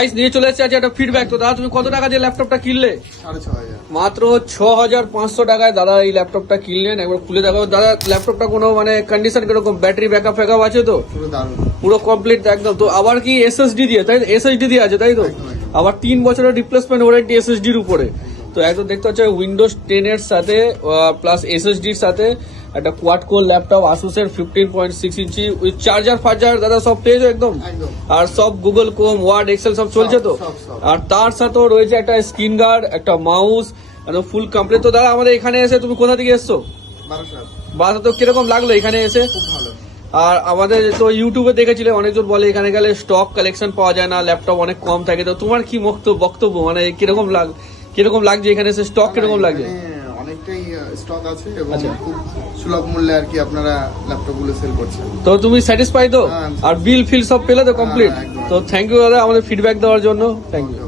Guys নিয়ে চলে এসেছে একটা ফিডব্যাক। তো দাদা তুমি কত টাকা দিয়ে ল্যাপটপটা কিনলে? 6,500 মাত্র 6,500 টাকায় দাদা এই ল্যাপটপটা কিনলেন। একবার খুলে দেখো দাদা ল্যাপটপটা কোনো মানে কন্ডিশন কিরকম, ব্যাটারি ব্যাকআপ ফ্যাকআপ আছে তো? পুরো দারুণ। পুরো কমপ্লিট একদম। তো আবার কি এসএসডি দিয়ে, তাই এসএসডি দিয়ে আছে তাই তো? আবার 3 বছরের রিপ্লেসমেন্ট ওয়ারেন্টি এসএসডির উপরে। তো একদম দেখতে হচ্ছে উইন্ডোজ 10 এর সাথে প্লাস এসএসডির সাথে একটা কোয়াড কোর ল্যাপটপ আসুসের 15.6 ইঞ্চি উইথ চার্জার ফার্জার দাদা সব পেয়েছো একদম। একদম। আর সব গুগল ক্রোম ওয়ার্ড এক্সেল সব চলছে তো? সব। আর তার সাথেও রয়েছে একটা স্ক্রিন গার্ড, একটা মাউস, একদম ফুল কমপ্লিট। তো দাদা আমাদের এখানে এসে তুমি কোথা থেকে এসছো? বাসা তো কিরকম লাগলো এখানে এসে? খুব ভালো। আর আমাদের তো ইউটিউবে দেখেছিলে অনেকজন বলে এখানে গেলে স্টক কালেকশন পাওয়া যায় না, ল্যাপটপ অনেক কম থাকে। তো তোমার কি বক্তব্য মানে কিরকম লাগছে এখানে এসে, স্টক কিরকম লাগছে? অনেকটাই স্টক আছে এবং আচ্ছা। খুব সুলভ মূল্যে আর কি আপনারা ল্যাপটপ গুলো সেল করছেন। তো তুমি স্যাটিসফাই তো? হ্যাঁ, আর বিল ফিল সব পেলে তো কমপ্লিট? হ্যাঁ, একদম। তো থ্যাংক ইউ দাদা আমাদের ফিডব্যাক দেওয়ার জন্য। Thank you.